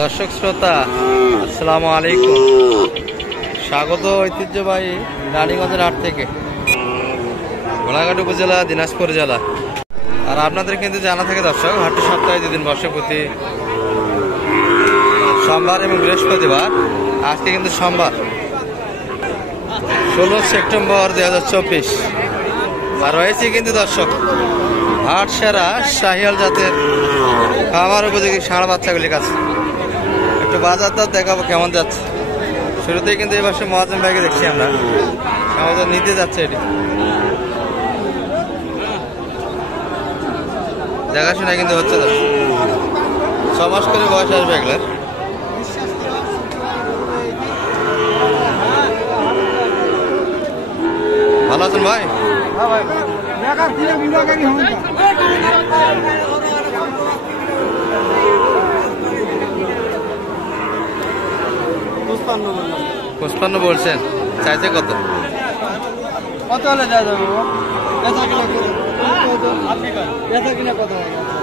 দর্শক শ্রোতা আসসালামু আলাইকুম, স্বাগত ঐতিহ্যবাহী রানীগঞ্জের হাট থেকে, ঘোড়াঘাট উপজেলা, দিনাজপুর জেলা। আর আপনাদের কিন্তু জানা থাকে দর্শক, হাটটি সপ্তাহে 2 দিন বসে, প্রতি সোমবার এবং বৃহস্পতিবার। আজকে কিন্তু সোমবার 16 সেপ্টেম্বর 2024। আর রয়েছে কিন্তু দর্শক হাট সেরা শাহিয়াল জাতের খামার উপযোগী ষাঁড় বাচ্চাগুলির কাছে। একটু বাজারটা দেখাবো কেমন যাচ্ছে। শুরুতেই কিন্তু এই পাশে মহাজন ভাইকে দেখছি আমরা, আমাদের নিতে যাচ্ছে। এটি দেখাশোনা কিন্তু হচ্ছে, 6 মাস করে বয়স আসবে এগুলোর। ভালো আছেন ভাই? পঁচপান্ন বলছেন, চাইছে কত? কত হলে দেওয়া যাবে? কত?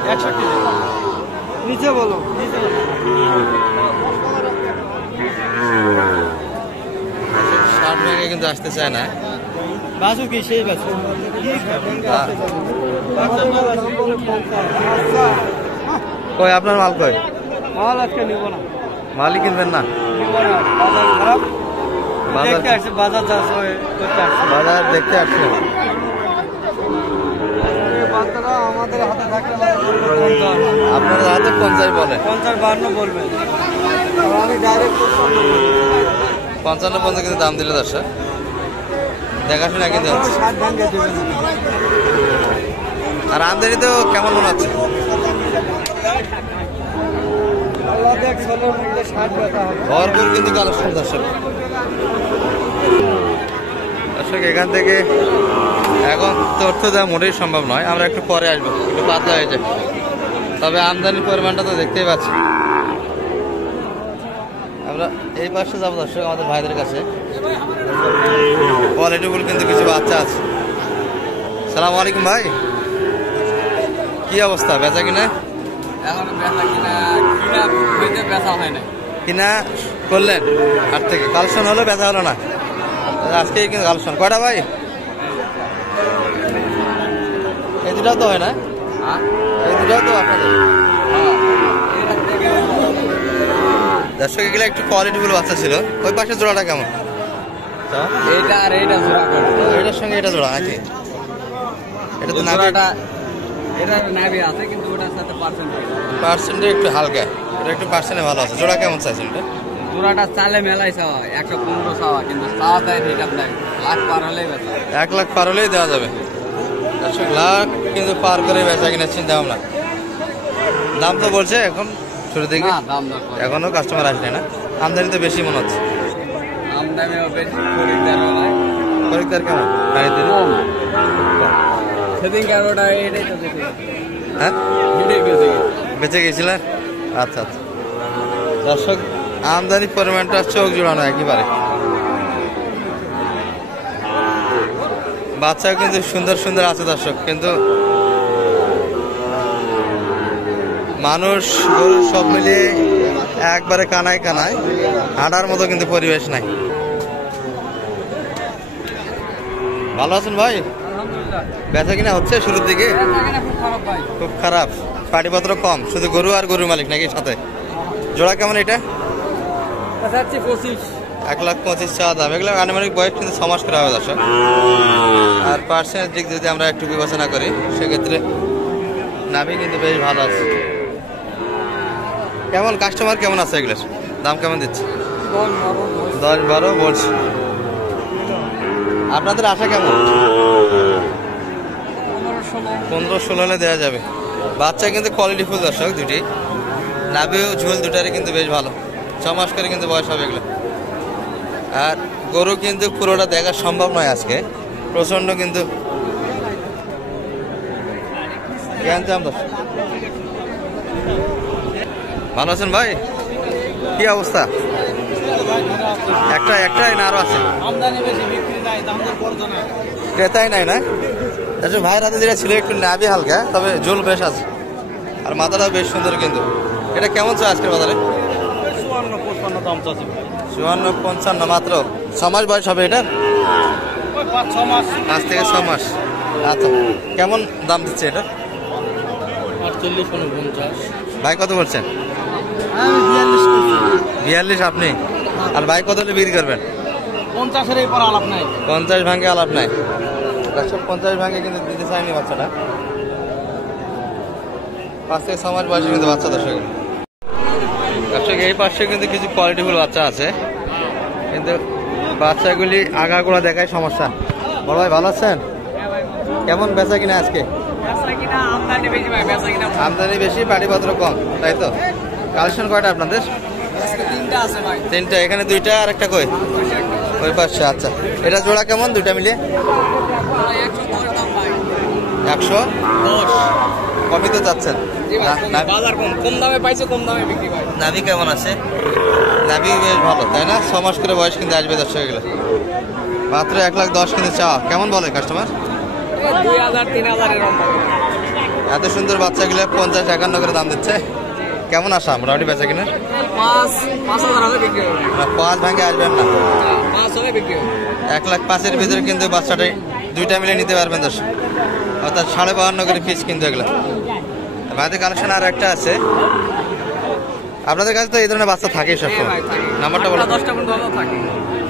61 নিচে বলো। 60 ভেঙে কিন্তু আসতে চায় না। বাসু কি সেই বাসু? কই আপনার মাল কই? মাল আজকে নিব না। মালই কিনবেন না? নিব না, বাজার খারাপ। বাজার দেখতে আসছে, বাজার চাষ করতে আসছে। বাজার দেখতে আসছে। বাচ্চারা আমাদের হাতে থাকলে আপনাদের হাতে 50 বলে, 50-52 বলবেন। আমি ডাইরেক্ট 55 পর্যন্ত কিন্তু দাম দিলে দর্শক, দেখাশোনা কিন্তু হচ্ছে। 60 ভাঙে দেবেন। আর আমদানি তো কেমন মনে হচ্ছে? আল্লাহ দেখ, 16 মিনিটে 60 ব্যথা হবে। ভরপুর কিন্তু কালেকশন দর্শক। দর্শক এখান থেকে এখন তথ্য দেওয়া মোটেই সম্ভব নয়, আমরা একটু পরে আসবো, একটু পাতলা হয়েছে। তবে আমদানির পরিমাণটা তো দেখতেই পাচ্ছি। আমরা এই পাশে যাবো দর্শক, আমাদের ভাইদের কাছে। কোয়ালিটিগুলো কিন্তু কিছু বাচ্চা আছে। সালাম আলাইকুম ভাই, কি অবস্থা, বেচা কিনা? এখন ব্যথা হয় না। কিনা করলেন হাট থেকে? কালেকশন হলো, বেচা হলো না। আজকে কিন্তু কালেকশন কয়টা ভাই? এই দুটাও তো হয় না? এই দুটাও তো আপনাদের? দর্শক এগুলো একটু কোয়ালিটি গুলো বাচ্চা ছিল। ওই পাশের জোড়াটা কেমন? এইটা আর এইটা জোড়া করে। এটার সঙ্গে এটা জোড়া নাকি? এটা তো নাবিটা, এটা নাভি আছে, কিন্তু ওটার সাথে পার্সেন্টে একটু হালকা, এটা একটু পার্সেন্টে ভালো আছে। জোড়া কেমন চাইছেন এটা? জোড়াটা চালে মেলাই চাওয়া 115 চাওয়া, কিন্তু চাওয়া চাই এটা আপনার লাখ পার হলেই বেচা। 1 লাখ পার হলেই দেওয়া যাবে। দর্শক লাখ কিন্তু পার করে বেচা কিনা চিন্তা ভাবনা। দাম তো বলছে এখন শুরু থেকে, দাম দর এখনো কাস্টমার আসলে না। আমদানি তো বেশি মনে হচ্ছে। আমদানিও বেশি, খরিদ্দার হয়। খরিদ্দার কেমন? গাড়িতে সেদিনকার ওটা এটাই তো বেশি। হ্যাঁ, এটাই বেশি বেঁচে গেছিলেন? আচ্ছা আচ্ছা। দর্শক আমদানির পরিমাণটা চোখ জোড়ানো একেবারে। বাচ্চাও কিন্তু সুন্দর সুন্দর আছে দর্শক, কিন্তু মানুষ গরু সব মিলিয়ে একবারে কানায় কানায়, হাঁটার মতো কিন্তু পরিবেশ নাই। ভালো আছেন ভাই? আলহামদুলিল্লাহ। বেচা কিনা হচ্ছে শুরুর দিকে? খুব খারাপ ভাই। খুব খারাপ, পাটিপত্র কম, শুধু গরু আর গরুর মালিক নাকি সাথে? জোড়া কেমন এটা? 25। 1,25,000 চাওয়া দাম। এগুলো আনুমানিক বয়স কিন্তু 6 মাস করে হবে দর্শক। আর পার্সেন্টের দিক যদি আমরা একটু বিবেচনা করি, সেক্ষেত্রে নাভি কিন্তু বেশ ভালো আছে। কেমন কাস্টমার কেমন আছে এগুলোর? দাম কেমন দিচ্ছে? 10-12 বলছি। আপনাদের আশা কেমন? 15-16 হলে দেওয়া যাবে। বাচ্চা কিন্তু কোয়ালিটি ফুল দর্শক, দুটি নাভি ও ঝোল দুটারই কিন্তু বেশ ভালো। 6 মাস করে কিন্তু বয়স হবে এগুলো। আর গরু কিন্তু পুরোটা দেখা সম্ভব নয় আজকে, প্রচন্ড কিন্তু ভালো আছেন ভাই? কি অবস্থা? একটাই না আরো আছে? ক্রেতাই নাই না? আচ্ছা, ভাইয়ের হাতে যেটা ছিল একটু নাভি হালকা, তবে ঝোল বেশ আছে, আর মাথাটাও বেশ সুন্দর। কিন্তু এটা কেমন চাই আজকের বাজারে? 54 দাম চাচ্ছি ভাই। 54-55 মাত্র। 6 মাস বয়স হবে এটার? ওই 5-6 মাস। 5 থেকে 6 মাস। আচ্ছা, কেমন দাম দিচ্ছে এটা? 48-49। ভাই কত বলছেন? আমি 42 আপনি? আর ভাই কত হলে বিক্রি করবেন? 50 এর পর আলাপ নাই। 50 ভাঙে আলাপ নাই। 50 ভাঙে কিন্তু দিতে চাইনি বাচ্চাটা। 5 থেকে 6 মাস বয়সে কিন্তু বাচ্চা দর্শক। এই পাশে কিন্তু কিছু কোয়ালিটিফুল বাচ্চা আছে, কিন্তু বাচ্চাগুলি আগাগোড়া দেখায় সমস্যা। বড় ভাই ভালো আছেন? কেমন বেচা কিনা আজকে? আমদানি বেশি, পাটিপত্র কম, তাই তো? কালেকশন কয়টা আপনাদের? তিনটা। এখানে দুইটা আর একটা কই? ওই পাশে। আচ্ছা, এটা জোড়া কেমন দুইটা মিলিয়ে? 110। কমই তো চাচ্ছেন? কম দামে পাইছে, কম দামে বিক্রি হয়। নাভি কেমন আছে? নাভি বেশ ভালো, তাই না? 6 মাস করে বয়স কিন্তু আসবে দর্শক এগুলো। মাত্র 1,10,000 কিন্তু চাওয়া। কেমন বলে কাস্টমার? 2000-3000 এর এত সুন্দর বাচ্চাগুলো 50-51 করে দাম দিচ্ছে। কেমন আসা মোটামুটি বেচা কিনা? 5,000 হবে বিক্রি হবে। 5 ভাঙে আসবেন না? 5 হবে বিক্রি হবে। 1,05,000 এর ভিতরে কিন্তু বাচ্চাটাই দুইটা মিলে নিতে পারবেন দর্শক, অর্থাৎ 52,500 করে পিস কিন্তু এগুলো। ভাইদের কালেকশন আর একটা আছে। আপনাদের কাছে তো এই ধরনের বাচ্চা থাকেই সব। নাম্বারটা বলো। 10টা পর্যন্ত ভালো থাকে।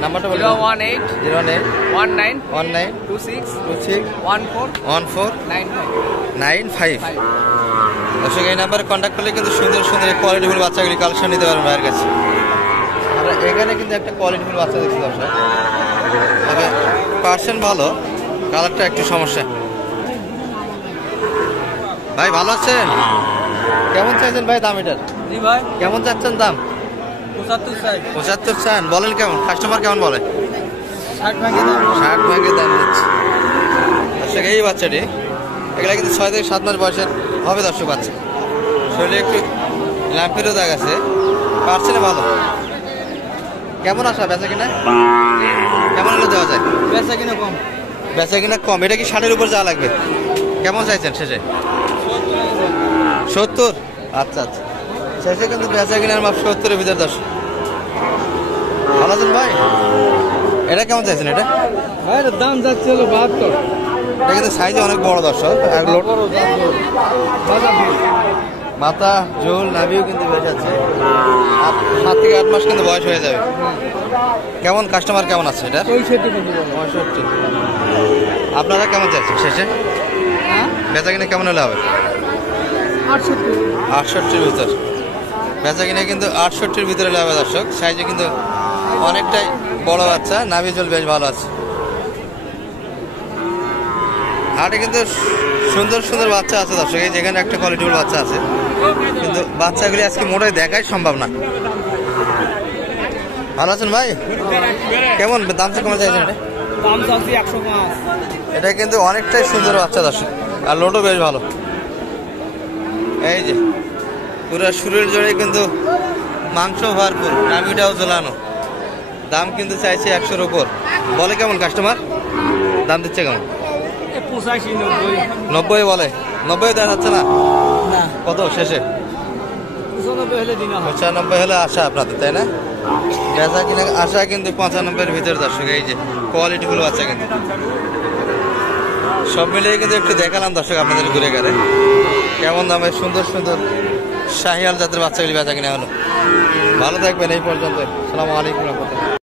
নাম্বারটা বলো। 018 018 19 19 26 26 14 14 95। 95। দর্শক এই নাম্বারে কন্ট্যাক্ট করলে কিন্তু সুন্দর সুন্দর কোয়ালিটিফুল বাচ্চাগুলি কালেকশন নিতে পারবেন ভাইয়ের কাছে। আমরা এখানে কিন্তু একটা কোয়ালিটিফুল বাচ্চা দেখছি দর্শক, তবে পার্সেন্ট ভালো, কালারটা একটু সমস্যা। ভাই ভালো আছেন? কেমন চাইছেন ভাই দাম এটার? জি ভাই, কেমন চাচ্ছেন দাম? 75 চাই। 75 চান? বলেন কেমন, কাস্টমার কেমন বলে? 60 ভাঙে দাম। 60 ভাগে দাম দিচ্ছে দর্শক। এই বাচ্চাটি এগুলা কিন্তু 6 থেকে 7 মাস বয়সের হবে দর্শক বাচ্চা। শরীরে একটু ল্যাম্পেরও দাগ আছে, পার্সেন্ট ভালো। কেমন আসা বেচা কিনা? কেমন হলে দেওয়া যায়? বেচা কিনা কম। বেচা কিনা কম। এটা কি 60-এর উপর যাওয়া লাগবে? কেমন চাইছেন শেষে? 70। আচ্ছা আচ্ছা, শেষে কিন্তু বেচা কিনার মাপ 70-এর ভিতরে দর্শক। ভালো আছেন ভাই? এটা কেমন চাইছেন? এটা ভাই এর দাম যাচ্ছে হলো 72। এটা কিন্তু সাইজে অনেক বড় দর্শক। আর লোড মাথা ঝোল নাভিও কিন্তু বেশ আছে। 7 থেকে 8 মাস কিন্তু বয়স হয়ে যাবে। কেমন কাস্টমার কেমন আছে এটা? 65। আপনারা কেমন চাইছেন শেষে? বেচা কিনে কেমন হলে হবে? 68-র ভিতর বেচা কিনে কিন্তু 68-র ভিতরে হলে হবে দর্শক। সাইজে কিন্তু অনেকটাই বড় বাচ্চা, নাভি ঝোল বেশ ভালো আছে। হাটে কিন্তু সুন্দর সুন্দর বাচ্চা আছে দর্শক। এই যেখানে একটা কোয়ালিটিফুল বাচ্চা আছে, কিন্তু বাচ্চাগুলি আজকে মোটাই দেখাই সম্ভব না। ভালো আছেন ভাই? কেমন দাম কেমন চাইছেন এটা? দাম চাচ্ছি 105। এটা কিন্তু অনেকটাই সুন্দর বাচ্চা দর্শক, আর লোডও বেশ ভালো। এই যে পুরো শরীর জুড়ে কিন্তু মাংস ভরপুর, নামিটাও ঝোলানো। দাম কিন্তু চাইছে 100-র উপর। বলে কেমন কাস্টমার? দাম দিচ্ছে কেমন? 85-90 বলে। 90 দেওয়া যাচ্ছে না? কত শেষে? 95 হলে দিন হয়। 95 হলে আশা আপনাদের, তাই না? বেচা কিনা আশা কিন্তু 95-এর ভিতরে দর্শক। এই যে কোয়ালিটিফুল বাচ্চা কিন্তু সব মিলিয়ে কিন্তু একটু দেখালাম দর্শক আপনাদের ঘুরে গেলে কেমন দামে সুন্দর সুন্দর শাহিয়াল জাতের বাচ্চাগুলি বেচা কিনা হলো। ভালো থাকবেন এই পর্যন্ত। আসসালামু আলাইকুম।